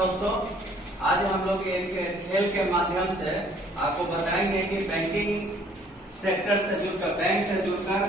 दोस्तों, आज हम लोग एक खेल के माध्यम से आपको बताएंगे कि बैंकिंग सेक्टर से जुड़कर, बैंक से जुड़कर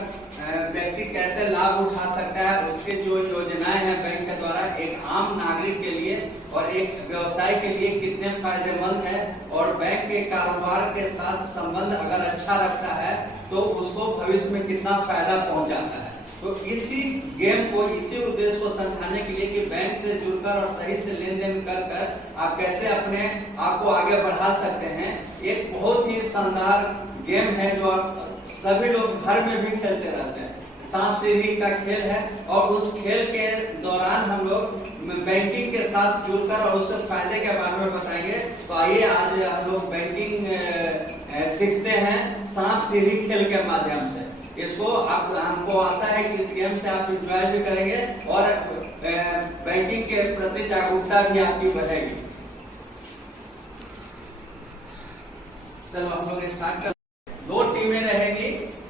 व्यक्ति कैसे लाभ उठा सकता है। उसके जो योजनाएं हैं बैंक के द्वारा एक आम नागरिक के लिए और एक व्यवसाय के लिए कितने फायदेमंद है, और बैंक के कारोबार के साथ संबंध अगर अच्छा रखता है तो उसको भविष्य में कितना फायदा पहुंचाता है। तो इसी गेम को, इसी उद्देश्य को समझाने के लिए कि बैंक से जुड़कर और सही से लेन देन कर कर आप कैसे अपने आप को आगे बढ़ा सकते हैं, एक बहुत ही शानदार गेम है जो सभी लोग घर में भी खेलते रहते हैं। सांप सीढ़ी का खेल है और उस खेल के दौरान हम लोग बैंकिंग के साथ जुड़कर और उससे फायदे के बारे में बताएंगे। तो आइए आज हम लोग बैंकिंग सीखते हैं सांप सीढ़ी खेल के माध्यम से। इसको आप, हमको आशा है कि इस गेम से आप एंजॉय भी करेंगे और बैंकिंग के प्रति जागरूकता भी आपकी बढ़ेगी। चलो हम लोग स्टार्ट कर। 2 टीमें रहेंगी,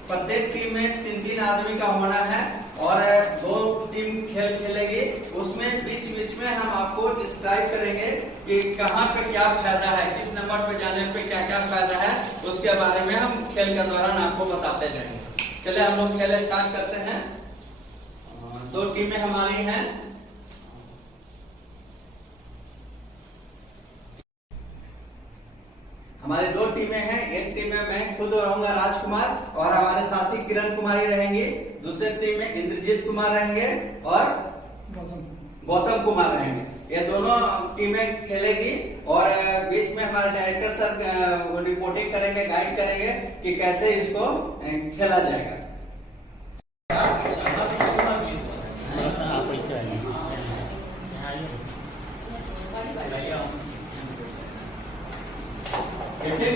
प्रत्येक टीम में 3-3 आदमी का होना है और 2 टीम खेल खेलेगी। उसमें बीच बीच में हम आपको डिस्क्राइब करेंगे कि कहाँ पे क्या फायदा है, किस नंबर पे जाने पे क्या क्या फायदा है, उसके बारे में हम खेल के दौरान आपको बताते जाएंगे। चलिए हम लोग खेल स्टार्ट करते हैं। 2 टीमें हमारी हैं। हमारी 2 टीमें हैं। एक टीम में मैं खुद रहूंगा राजकुमार और हमारे साथी किरण कुमारी रहेंगी। दूसरी टीम में इंद्रजीत कुमार रहेंगे और गौतम कुमार रहेंगे। ये दोनों टीमें खेलेगी और बीच में हमारे डायरेक्टर सर रिपोर्टिंग करेंगे, गाइड करेंगे कि कैसे इसको खेला जाएगा।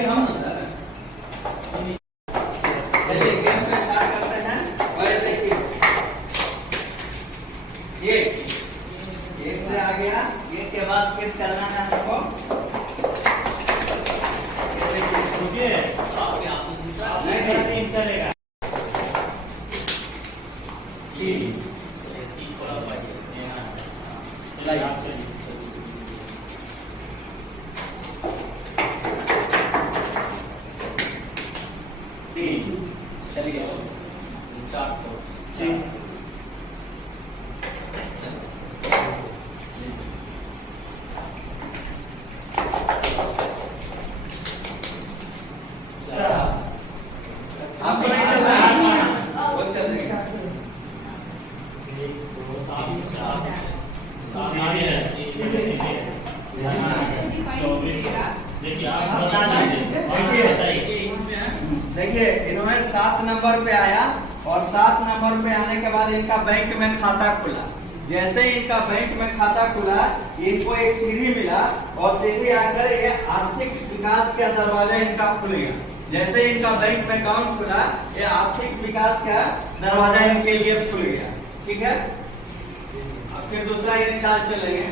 हम सर गेम में स्टार्ट करते हैं और देखिए एक से आ गया, एक के बाद फिर चलना है हमको। नहीं चलेगा। 3 चलिए 4 आपको नहीं चल रहा है, वो चलेगा। 1 देखिए इन्होंने 7 नंबर पे आया और 7 नंबर पे आने के बाद इनका बैंक में खाता खुला। जैसे ही इनका बैंक में खाता खुला, इनको एक सीढ़ी मिला और सीढ़ी आकर ये आर्थिक विकास का दरवाजा इनका खुल गया। जैसे इनका बैंक में अकाउंट खुला, ये आर्थिक विकास का दरवाजा इनके लिए खुल गया। ठीक है, अब फिर दूसरा ये चाल चलेंगे।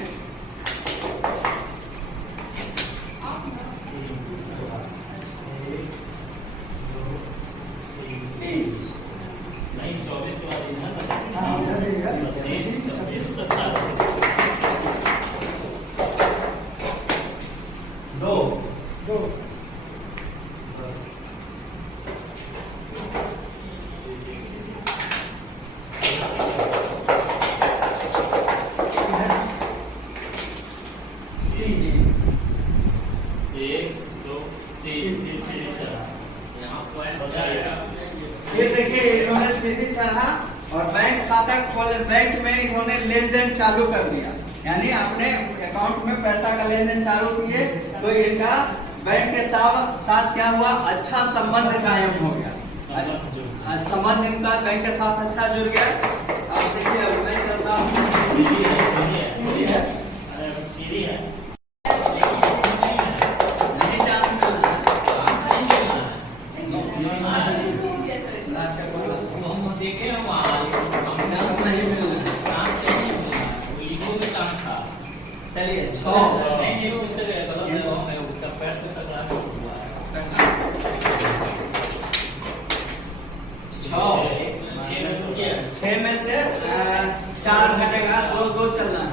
ये देखिए इन्होंने सीढ़ी चढ़ा और बैंक खाता खोले, बैंक में इन्होंने लेन देन चालू कर दिया, यानी अपने अकाउंट में पैसा का लेन देन चालू किए। तो इनका बैंक के साथ क्या हुआ, अच्छा संबंध कायम हो गया। संबंध इनका बैंक के साथ अच्छा जुड़ गया। आप देखिए अब मैं चलता हूँ। सीढ़ी है चलिए 6 में से 4 घटेगा, 2 चलना है।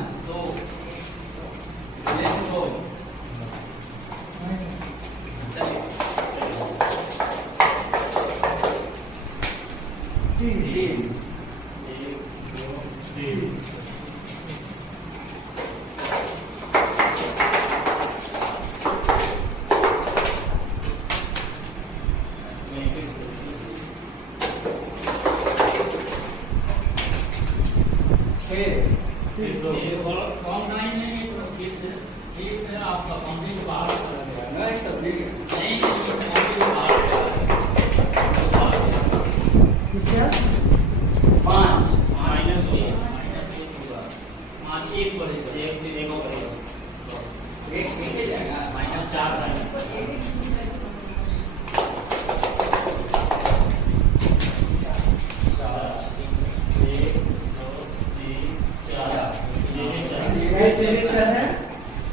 बेनिफिशियर है।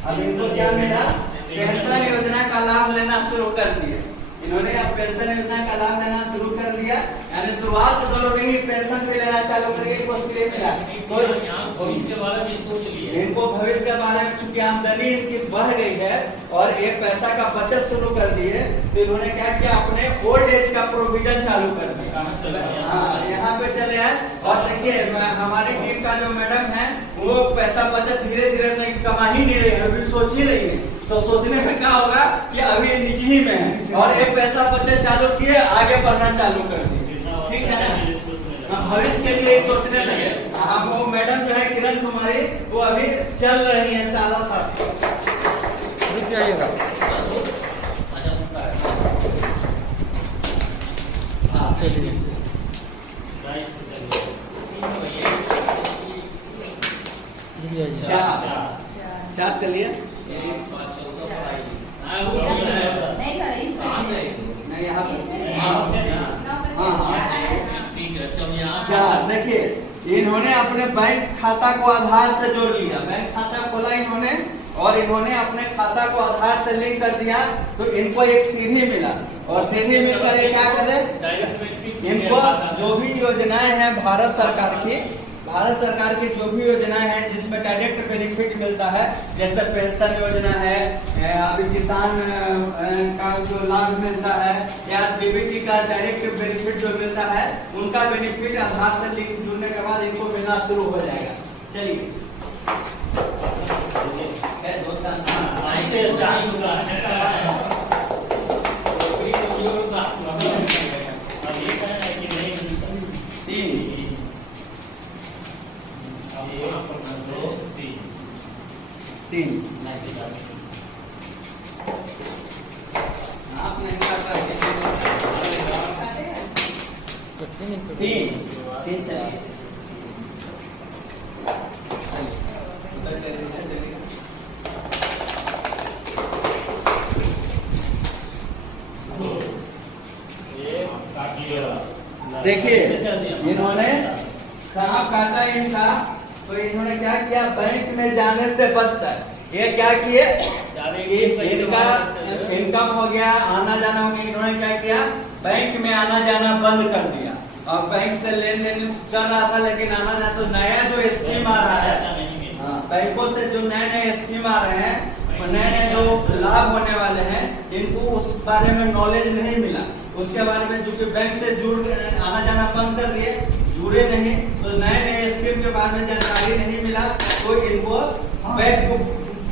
अब इनको क्या मिला, पेंशन योजना का लाभ लेना शुरू कर दिए। इन्होंने अब पेंशन योजना का लाभ लेना शुरू कर दिया, यानी शुरुआत से दौर में ही पेंशन भी लेना चालू करेंगे। इसलिए मिला तो भविष्य के बारे में सोच लिए, इनको भविष्य के बारे में, चूंकि आमदनी इनकी बढ़ गई है और एक पैसा का बचत शुरू कर दिए, तो इन्होंने क्या किया, अपने ओल्ड एज का प्रोविजन चालू कर दिया। हाँ, यहाँ पे चले आए और देखिए हमारी टीम का जो मैडम है वो पैसा बचत धीरे धीरे नहीं कमा ही नहीं रही है, अभी सोच ही रही है। तो सोचने में क्या होगा कि अभी नीचे ही में है और एक पैसा बचत चालू किए, आगे बढ़ना चालू कर दिए। ठीक है ना, हम भविष्य के लिए सोचने लगे। हम वो मैडम जो है किरण कुमारी, वो अभी चल रही है सादा साथ। रुक जाइएगा। हाँ चलिए चार चलिए। नहीं यहाँ चार देखिए, इन्होंने अपने बैंक खाता को आधार से जोड़ लिया। बैंक खाता खोला इन्होंने और इन्होंने अपने खाता को आधार से लिंक कर दिया, तो इनको एक सीढ़ी मिला और सीढ़ी मिलकर ये क्या कर दे, इनको जो भी योजनाएं हैं भारत सरकार की जो भी योजनाएं हैं जिसमें डायरेक्ट बेनिफिट मिलता है, जैसे पेंशन योजना है, अभी किसान का जो लाभ मिलता है, या डीबीटी का डायरेक्ट बेनिफिट जो मिलता है, उनका बेनिफिट आधार से लिंक जुड़ने के बाद इनको मिलना शुरू हो जाएगा। चलिए तीन आप नहीं कर रहे तीन चलिए देखिए, इन्होंने सांप काटा इनका, तो इन्होंने क्या किया, बैंक में जाने से बचता है। ये क्या किए, इनका इनकम हो गया, आना जाना हो गया, इन्होंने क्या किया, बैंक में आना जाना बंद कर दिया और बैंक से लेन देन चल रहा था, लेकिन आना जाना तो नया जो स्कीम आ रहा है, बैंकों से जो नए नए स्कीम आ रहे हैं, नए नए जो लाभ होने वाले हैं, इनको उस बारे में नॉलेज नहीं मिला। उसके बारे में जो कि बैंक से आना जाना बंद कर दिए, जुड़े नहीं, तो नए नए स्कीम के बारे में जानकारी नहीं मिला, तो इनको बैंक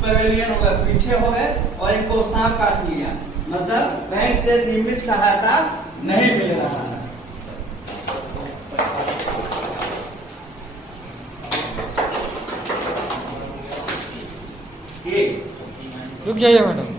पवेलियन हो गए, पीछे हो गए और इनको सांप काट लिया। मतलब बैंक से नियमित सहायता नहीं मिल रहा है। रुक जाइए मैडम।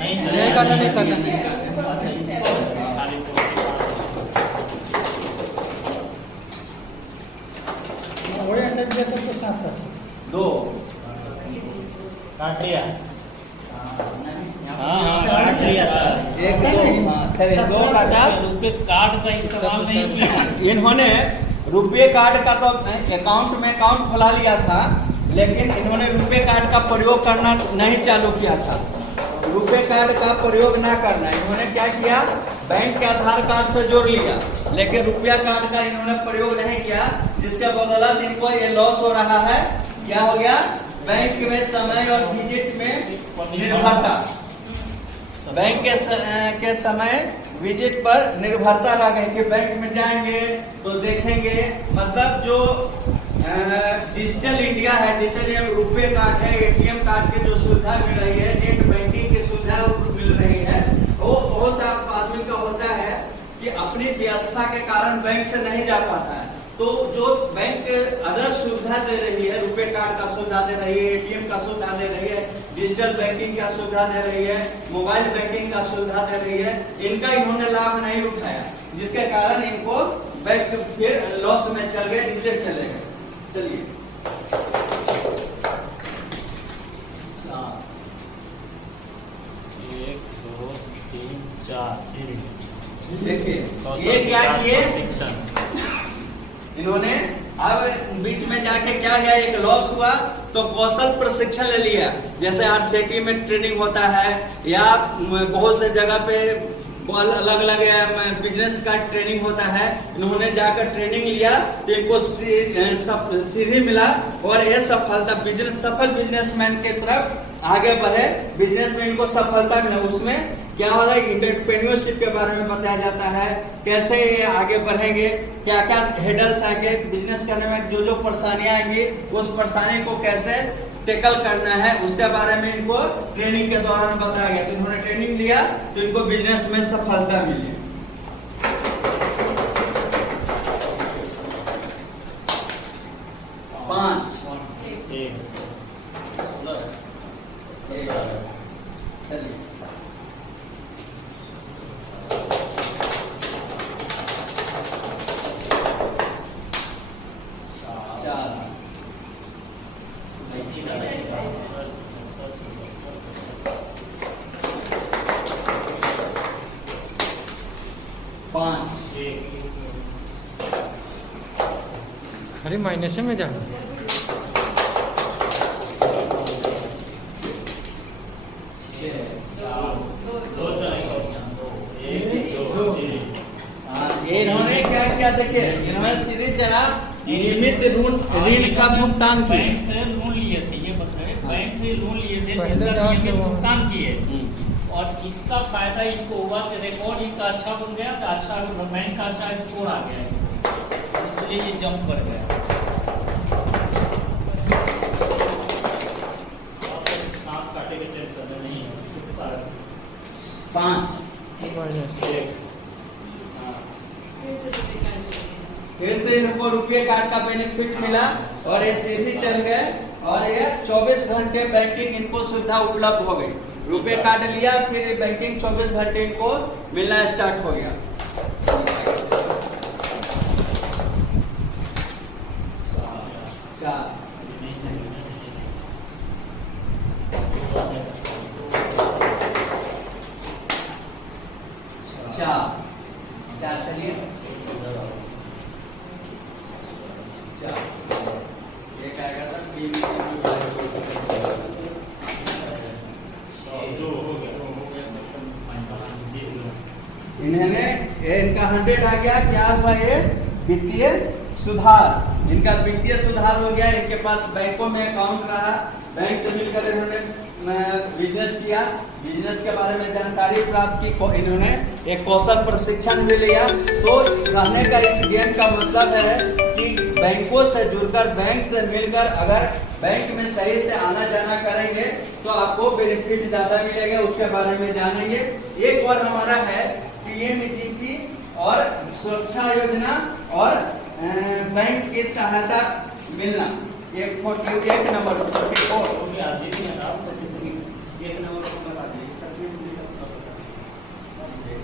नहीं करना, नहीं करना। दो काट लिया, एक चलिए दो काटा। रुपए कार्ड का इस्तेमाल नहीं किया। इन्होंने रुपये कार्ड का तो अकाउंट में अकाउंट खुला लिया था, लेकिन इन्होंने रुपये कार्ड का प्रयोग करना नहीं चालू किया था। रुपये कार्ड का प्रयोग ना करना, इन्होंने क्या किया, बैंक के आधार कार्ड से जोड़ लिया, लेकिन रुपया कार्ड का इन्होंने प्रयोग नहीं किया, जिसके बदौलत इनको ये लॉस हो रहा है। क्या हो गया, बैंक में समय और विजिट में निर्भरता, बैंक के समय विजिट पर निर्भरता रह गई कि बैंक में जाएंगे तो देखेंगे। मतलब जो डिजिटल इंडिया है, डिजिटल रुपये कार्ड है, एटीएम कार्ड की जो सुविधा मिल रही है, नेट बैंकिंग की सुविधा मिल रही है, वो बहुत सा आदमी का होता है कि अपनी व्यवस्था के कारण बैंक से नहीं जा पाता है। तो जो बैंक अगर सुविधा दे रही है, रुपये कार्ड का सुविधा दे रही है, एटीएम का सुविधा दे रही है, डिजिटल बैंकिंग का सुविधा दे रही है, मोबाइल बैंकिंग का सुविधा दे रही है, इनका इन्होंने लाभ नहीं उठाया, जिसके कारण इनको बैंक फिर लॉस में चल गए, नीचे चले गए। चलिए 1 2 3 4 सीढ़ी। देखिए ये क्या किए इन्होंने, अब बीच में जाके क्या है, एक लॉस हुआ तो कौशल प्रशिक्षण ले लिया, जैसे आरसीटी में ट्रेनिंग होता है या बहुत से जगह पे अलग अलग बिजनेस का ट्रेनिंग होता है। इन्होंने जाकर ट्रेनिंग लिया तो इनको सीढ़ी मिला और ये सफलता बिजनेस सफल बिजनेसमैन के तरफ आगे बढ़े। बिजनेस में इनको सफलता मिला। उसमें क्या होगा, एंटरप्रेन्योरशिप के बारे में बताया जाता है, कैसे ये आगे बढ़ेंगे, क्या क्या हेडल्स आएंगे बिजनेस करने में, जो जो परेशानियां आएंगी उस परेशानी को कैसे टेकल करना है, उसके बारे में इनको ट्रेनिंग के दौरान बताया गया। तो इन्होंने ट्रेनिंग लिया तो इनको बिजनेस में सफलता मिली। पांच चलिए अरे माइनस में जा इन्होंने क्या किया, देखिए इन्होंने सीढ़ी चला, नियमित ऋण का भुगतान किया। बैंक से लोन लिए थे, ये बताए बैंक से लोन लिए थे, पहले जिसका जाके नियमित वो- भुगतान किए और इसका फायदा इनको हुआ कि रिकॉर्ड इनका अच्छा बन गया, तो अच्छा बैंक का अच्छा स्कोर आ गया, इसलिए ये जंप कर गया। सांप काटे के टेंशन नहीं है, सिर्फ पांच फिर से इनको रुपये कार्ड का बेनिफिट मिला और ये सीधी चल गए और ये 24 घंटे बैंकिंग इनको सुविधा उपलब्ध हो गई। रुपये कार्ड लिया, फिर ये बैंकिंग 24 घंटे इनको मिलना स्टार्ट हो गया। चलिए एक आएगा था इन्होंने इनका 100 आ गया। क्या हुआ, ये वित्तीय सुधार, इनका वित्तीय सुधार हो गया। इनके पास बैंकों में अकाउंट रहा, बैंक से मिलकर इन्होंने बिजनेस किया, बिजनेस के बारे में जानकारी प्राप्त की, इन्होंने एक कौशल प्रशिक्षण भी लिया। तो कहने का इस गेम का मतलब है कि बैंकों से जुड़कर, बैंक से मिलकर अगर बैंक में सही से आना जाना करेंगे तो आपको बेनिफिट ज्यादा मिलेगा, उसके बारे में जानेंगे। एक और हमारा है पीएमजीपी और सुरक्षा योजना और बैंक की सहायता मिलना। एक नंबर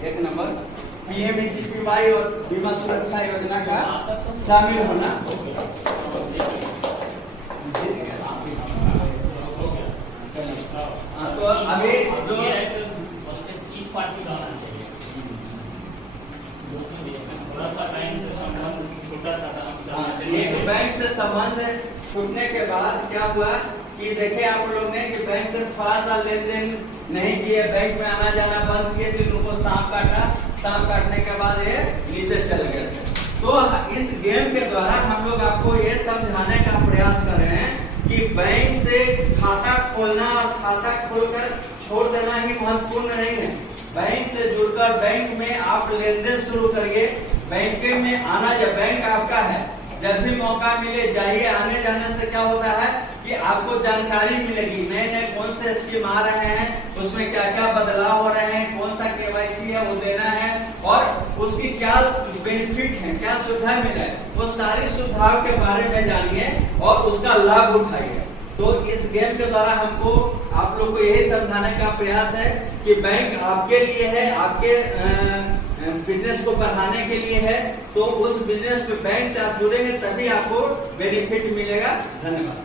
1 नंबर पीएमजीपीवाई और बीमा सुरक्षा योजना का शामिल होना। तो अभी जो थोड़ा सा टाइम से संबंध छूटा था, एक बैंक से संबंध छूटने के बाद क्या हुआ कि देखे आप लोग ने कि बैंक से थोड़ा सा लेन देन नहीं किए, बैंक में आना जाना बंद किए, तो इनको सांप काटा, सांप काटने के बाद ये नीचे चल गए। तो इस गेम के द्वारा हम लोग आपको ये समझाने का प्रयास कर रहे हैं कि बैंक से खाता खोलना और खाता खोलकर छोड़ देना ही महत्वपूर्ण नहीं है। बैंक से जुड़कर बैंक में आप लेन देन शुरू करिए। बैंकिंग में आना, जब बैंक आपका है, जब भी मौका मिले जाइए। आने जाने से क्या होता है कि आपको जानकारी मिलेगी, नए नए कौन से स्कीम आ रहे हैं, उसमें क्या क्या बदलाव हो रहे हैं, कौन सा केवाईसी है वो देना है और उसकी क्या बेनिफिट है, क्या सुविधा मिले, वो सारी सुविधाओं के बारे में जानिए और उसका लाभ उठाइए। तो इस गेम के द्वारा हमको आप लोग को यही समझाने का प्रयास है कि बैंक आपके लिए है, आपके बिजनेस को बढ़ाने के लिए है। तो उस बिजनेस में बैंक से आप जुड़ेंगे तभी आपको बेनिफिट मिलेगा। धन्यवाद।